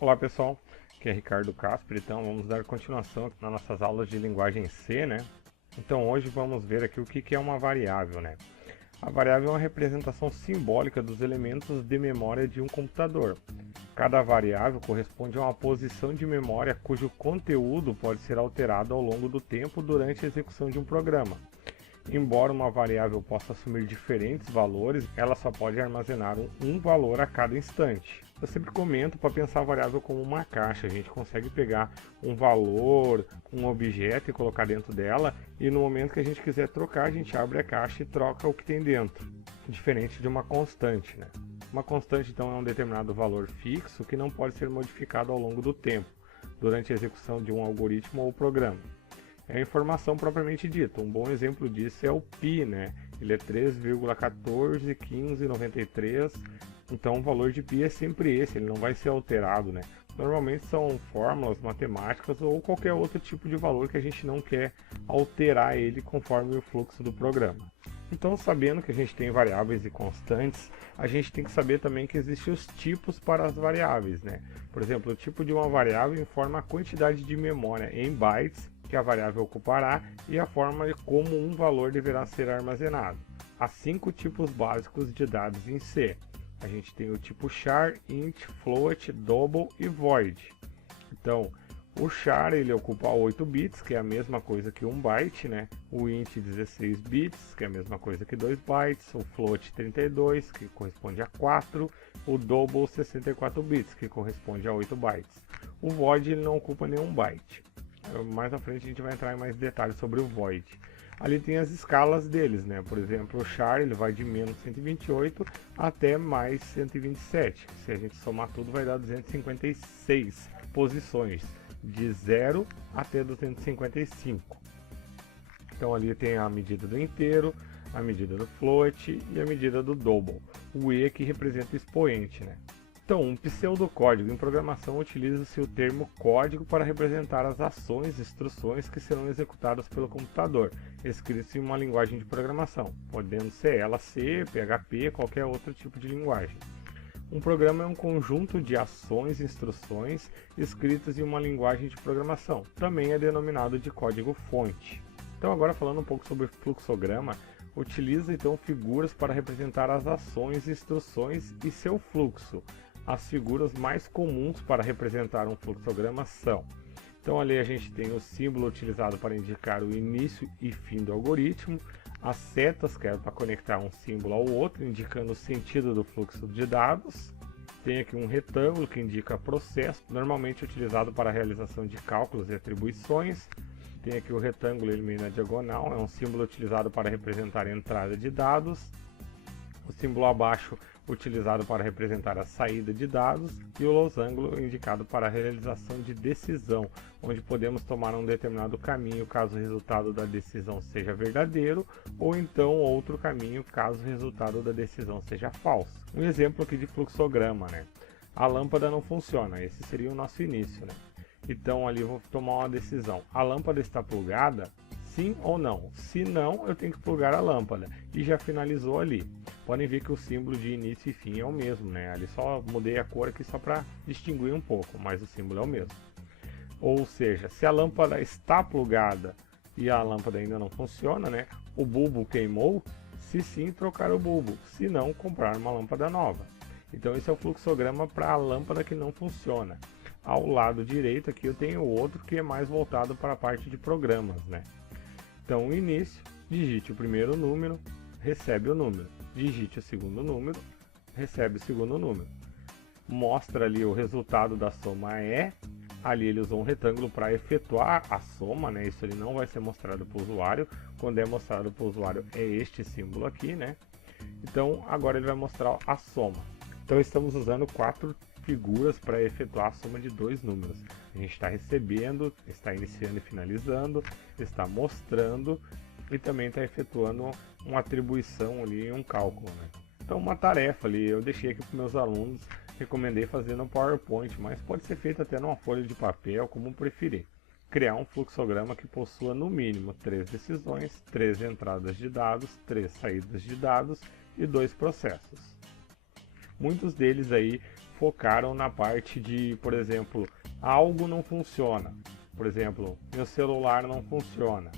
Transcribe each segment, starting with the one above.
Olá pessoal, aqui é Ricardo Casper, então vamos dar continuação aqui nas nossas aulas de linguagem C, né? Então hoje vamos ver aqui o que é uma variável, né? A variável é uma representação simbólica dos elementos de memória de um computador. Cada variável corresponde a uma posição de memória cujo conteúdo pode ser alterado ao longo do tempo durante a execução de um programa. Embora uma variável possa assumir diferentes valores, ela só pode armazenar um valor a cada instante. Eu sempre comento para pensar a variável como uma caixa. A gente consegue pegar um valor, um objeto e colocar dentro dela, e no momento que a gente quiser trocar, a gente abre a caixa e troca o que tem dentro. Diferente de uma constante, né? Uma constante então é um determinado valor fixo que não pode ser modificado ao longo do tempo, durante a execução de um algoritmo ou programa. É a informação propriamente dita. Um bom exemplo disso é o π, né? Ele é 3,141593. Então o valor de π é sempre esse, ele não vai ser alterado, né? Normalmente são fórmulas matemáticas ou qualquer outro tipo de valor que a gente não quer alterar ele conforme o fluxo do programa. Então, sabendo que a gente tem variáveis e constantes, a gente tem que saber também que existem os tipos para as variáveis, né? Por exemplo, o tipo de uma variável informa a quantidade de memória em bytes que a variável ocupará e a forma como um valor deverá ser armazenado. Há 5 tipos básicos de dados em C. A gente tem o tipo char, int, float, double e void. Então, o char ele ocupa 8 bits, que é a mesma coisa que 1 byte, né? O int 16 bits, que é a mesma coisa que 2 bytes, o float 32, que corresponde a 4, o double 64 bits, que corresponde a 8 bytes. O void ele não ocupa nenhum byte. Mais à frente a gente vai entrar em mais detalhes sobre o void. Ali tem as escalas deles, né? Por exemplo, o char ele vai de menos 128 até mais 127. Se a gente somar tudo vai dar 256 posições, de 0 até 255. Então ali tem a medida do inteiro, a medida do float e a medida do double. O e que representa o expoente, né? Então, um pseudocódigo em programação utiliza-se o termo código para representar as ações e instruções que serão executadas pelo computador, escritos em uma linguagem de programação, podendo ser ela C, PHP, qualquer outro tipo de linguagem. Um programa é um conjunto de ações e instruções escritas em uma linguagem de programação, também é denominado de código-fonte. Então, agora falando um pouco sobre fluxograma, utiliza então figuras para representar as ações e instruções e seu fluxo. As figuras mais comuns para representar um fluxograma são: então ali a gente tem o símbolo utilizado para indicar o início e fim do algoritmo, as setas que é para conectar um símbolo ao outro, indicando o sentido do fluxo de dados. Tem aqui um retângulo que indica processo, normalmente utilizado para a realização de cálculos e atribuições. Tem aqui o retângulo elimina a diagonal, é um símbolo utilizado para representar a entrada de dados. O símbolo abaixo utilizado para representar a saída de dados e o losango indicado para a realização de decisão, onde podemos tomar um determinado caminho caso o resultado da decisão seja verdadeiro, ou então outro caminho caso o resultado da decisão seja falso. Um exemplo aqui de fluxograma, né? A lâmpada não funciona, esse seria o nosso início, né? Então ali eu vou tomar uma decisão. A lâmpada está plugada? Sim ou não? Se não, eu tenho que plugar a lâmpada. E já finalizou ali. Podem ver que o símbolo de início e fim é o mesmo, né? Ali só mudei a cor aqui só para distinguir um pouco, mas o símbolo é o mesmo. Ou seja, se a lâmpada está plugada e a lâmpada ainda não funciona, né? O bulbo queimou? Se sim, trocar o bulbo. Se não, comprar uma lâmpada nova. Então esse é o fluxograma para a lâmpada que não funciona. Ao lado direito aqui eu tenho outro que é mais voltado para a parte de programas, né? Então, o início, digite o primeiro número, recebe o número. Digite o segundo número, recebe o segundo número. Mostra ali o resultado da soma é. Ali ele usou um retângulo para efetuar a soma, né? Isso ele não vai ser mostrado para o usuário. Quando é mostrado para o usuário é este símbolo aqui, né? Então, agora ele vai mostrar a soma. Então, estamos usando 4 figuras para efetuar a soma de 2 números. A gente está recebendo, está iniciando e finalizando, está mostrando e também está efetuando uma atribuição ali em um cálculo, né? Então uma tarefa ali, eu deixei aqui para meus alunos, recomendei fazer no PowerPoint, mas pode ser feito até numa folha de papel, como preferir. Criar um fluxograma que possua no mínimo 3 decisões, 3 entradas de dados, 3 saídas de dados e 2 processos. Muitos deles aí focaram na parte de, por exemplo, algo não funciona. Por exemplo, meu celular não funciona.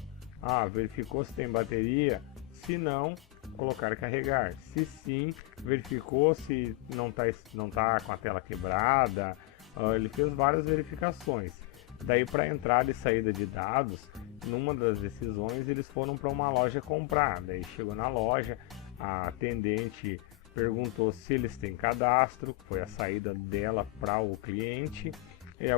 Verificou se tem bateria? Se não, colocar carregar. Se sim, verificou se não tá com a tela quebrada. Ele fez várias verificações. Daí, para entrada e saída de dados, numa das decisões eles foram para uma loja comprar. Daí chegou na loja, a atendente perguntou se eles têm cadastro, foi a saída dela para o cliente.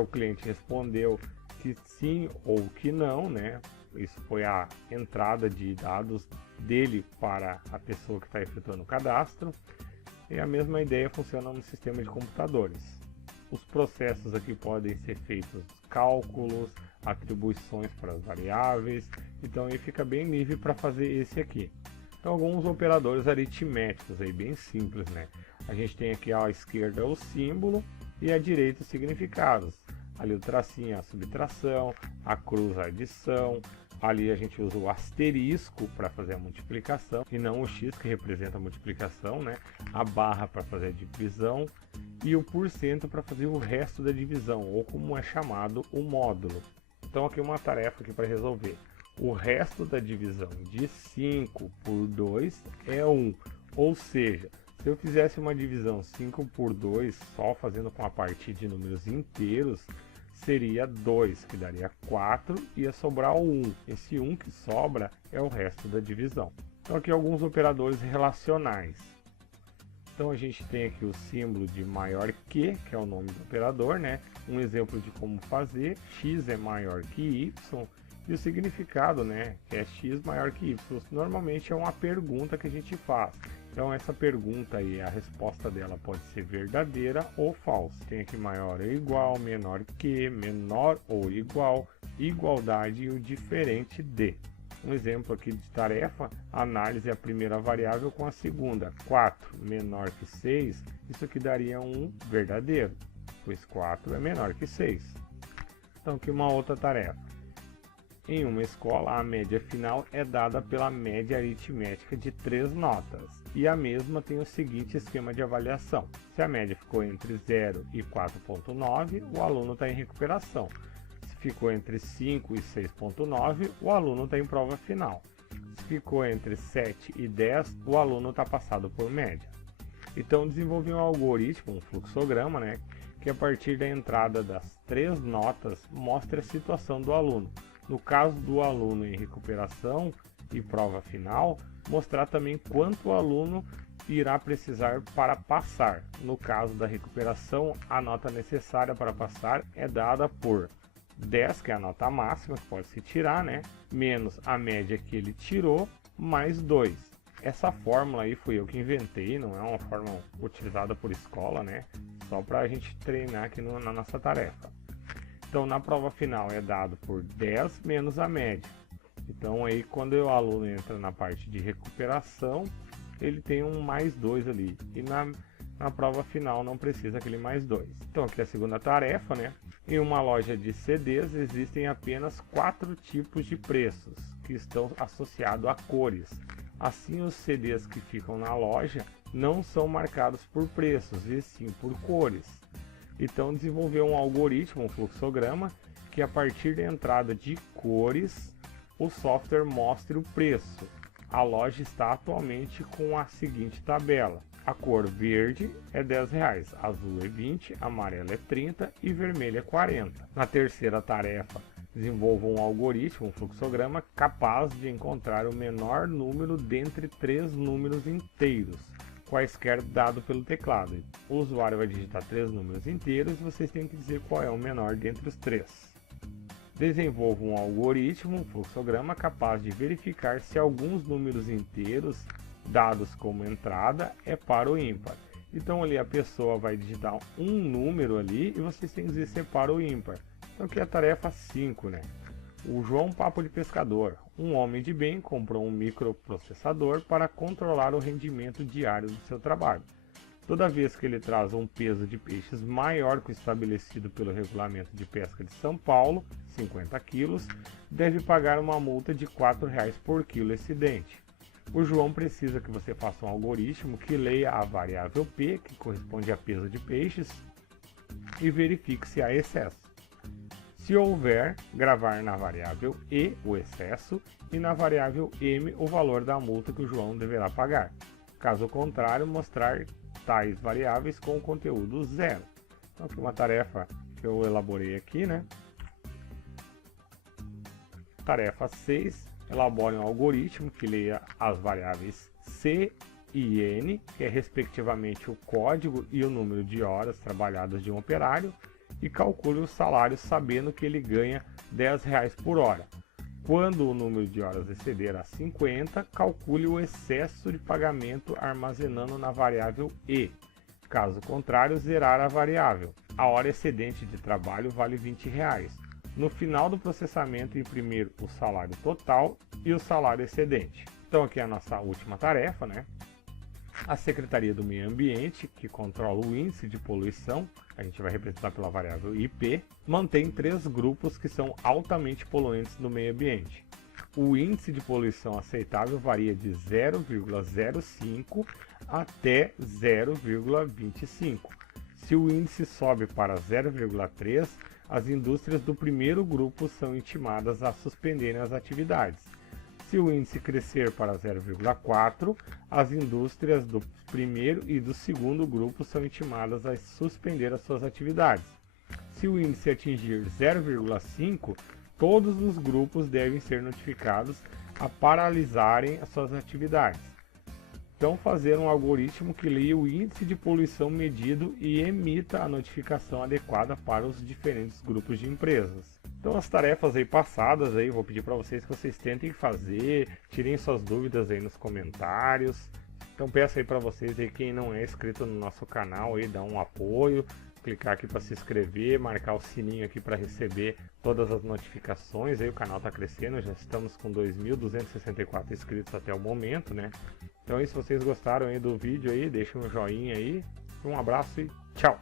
O cliente respondeu que sim ou que não, né? Isso foi a entrada de dados dele para a pessoa que está efetuando o cadastro. E a mesma ideia funciona no sistema de computadores. Os processos aqui podem ser feitos cálculos, atribuições para as variáveis, então aí fica bem livre para fazer esse aqui. Então, alguns operadores aritméticos aí bem simples, né? A gente tem aqui à esquerda o símbolo e à direita os significados. Ali o tracinho a subtração, a cruz a adição, ali a gente usa o asterisco para fazer a multiplicação e não o X que representa a multiplicação, né? A barra para fazer a divisão e o porcento para fazer o resto da divisão, ou como é chamado, o módulo. Então aqui uma tarefa aqui para resolver. O resto da divisão de 5 por 2 é 1, ou seja, se eu fizesse uma divisão 5 por 2 só fazendo com a partir de números inteiros, seria 2, que daria 4, e ia sobrar o 1. Esse 1 que sobra é o resto da divisão. Então aqui alguns operadores relacionais. Então a gente tem aqui o símbolo de maior que é o nome do operador, né? Um exemplo de como fazer, x é maior que y, e o significado, né? Que é x maior que y. Normalmente é uma pergunta que a gente faz. Então essa pergunta aí, a resposta dela pode ser verdadeira ou falsa. Tem aqui maior ou igual, menor que, menor ou igual, igualdade e o diferente de. Um exemplo aqui de tarefa, análise a primeira variável com a segunda. 4 menor que 6, isso aqui daria um verdadeiro, pois 4 é menor que 6. Então aqui uma outra tarefa. Em uma escola, a média final é dada pela média aritmética de 3 notas, e a mesma tem o seguinte esquema de avaliação. Se a média ficou entre 0 e 4.9, o aluno está em recuperação. Se ficou entre 5 e 6.9, o aluno está em prova final. Se ficou entre 7 e 10, o aluno está passado por média. Então desenvolvi um algoritmo, um fluxograma, né, que a partir da entrada das 3 notas mostra a situação do aluno. No caso do aluno em recuperação e prova final, mostrar também quanto o aluno irá precisar para passar. No caso da recuperação, a nota necessária para passar é dada por 10, que é a nota máxima que pode se tirar, né? Menos a média que ele tirou, mais 2. Essa fórmula aí fui eu que inventei, não é uma fórmula utilizada por escola, né? Só para a gente treinar aqui na nossa tarefa. Então, na prova final é dado por 10 menos a média. Então, aí quando o aluno entra na parte de recuperação, ele tem um mais 2 ali. E na prova final não precisa aquele mais 2. Então, aqui é a segunda tarefa, né? Em uma loja de CDs existem apenas 4 tipos de preços, que estão associados a cores. Assim, os CDs que ficam na loja não são marcados por preços, e sim por cores. Então desenvolveu um algoritmo, um fluxograma, que a partir da entrada de cores, o software mostre o preço. A loja está atualmente com a seguinte tabela. A cor verde é R$10, azul é 20, amarelo é 30 e vermelho é 40. Na terceira tarefa, desenvolva um algoritmo, um fluxograma, capaz de encontrar o menor número dentre 3 números inteiros, quaisquer dado pelo teclado. O usuário vai digitar 3 números inteiros e vocês têm que dizer qual é o menor dentre os 3. Desenvolva um algoritmo, um fluxograma, capaz de verificar se alguns números inteiros, dados como entrada, é par ou ímpar. Então ali a pessoa vai digitar um número ali e vocês têm que dizer se é par ou ímpar. Então aqui é a tarefa 5, né? O João Papo de Pescador, um homem de bem, comprou um microprocessador para controlar o rendimento diário do seu trabalho. Toda vez que ele traz um peso de peixes maior que o estabelecido pelo Regulamento de Pesca de São Paulo, 50 quilos, deve pagar uma multa de R$4 por quilo excedente. O João precisa que você faça um algoritmo que leia a variável P, que corresponde a peso de peixes, e verifique se há excesso. Se houver, gravar na variável E o excesso e na variável M o valor da multa que o João deverá pagar. Caso contrário, mostrar tais variáveis com o conteúdo zero. Então aqui uma tarefa que eu elaborei aqui, né? Tarefa 6, elabore um algoritmo que leia as variáveis C e N, que é respectivamente o código e o número de horas trabalhadas de um operário, e calcule o salário sabendo que ele ganha R$10 por hora. Quando o número de horas exceder a 50, calcule o excesso de pagamento armazenando na variável E. Caso contrário, zerar a variável. A hora excedente de trabalho vale R$20. No final do processamento, imprimir o salário total e o salário excedente. Então aqui é a nossa última tarefa, né? A Secretaria do Meio Ambiente, que controla o índice de poluição, a gente vai representar pela variável IP, mantém 3 grupos que são altamente poluentes no meio ambiente. O índice de poluição aceitável varia de 0,05 até 0,25. Se o índice sobe para 0,3, as indústrias do primeiro grupo são intimadas a suspenderem as atividades. Se o índice crescer para 0,4, as indústrias do primeiro e do segundo grupo são intimadas a suspender as suas atividades. Se o índice atingir 0,5, todos os grupos devem ser notificados a paralisarem as suas atividades. Então, fazer um algoritmo que leia o índice de poluição medido e emita a notificação adequada para os diferentes grupos de empresas. Então, as tarefas aí passadas, aí, vou pedir para vocês que vocês tentem fazer, tirem suas dúvidas aí nos comentários. Então, peço aí para vocês aí, quem não é inscrito no nosso canal, aí, dá um apoio, clicar aqui para se inscrever, marcar o sininho aqui para receber todas as notificações. Aí o canal está crescendo, já estamos com 2.264 inscritos até o momento, né? Então, aí, se vocês gostaram aí do vídeo aí, deixem um joinha aí. Um abraço e tchau!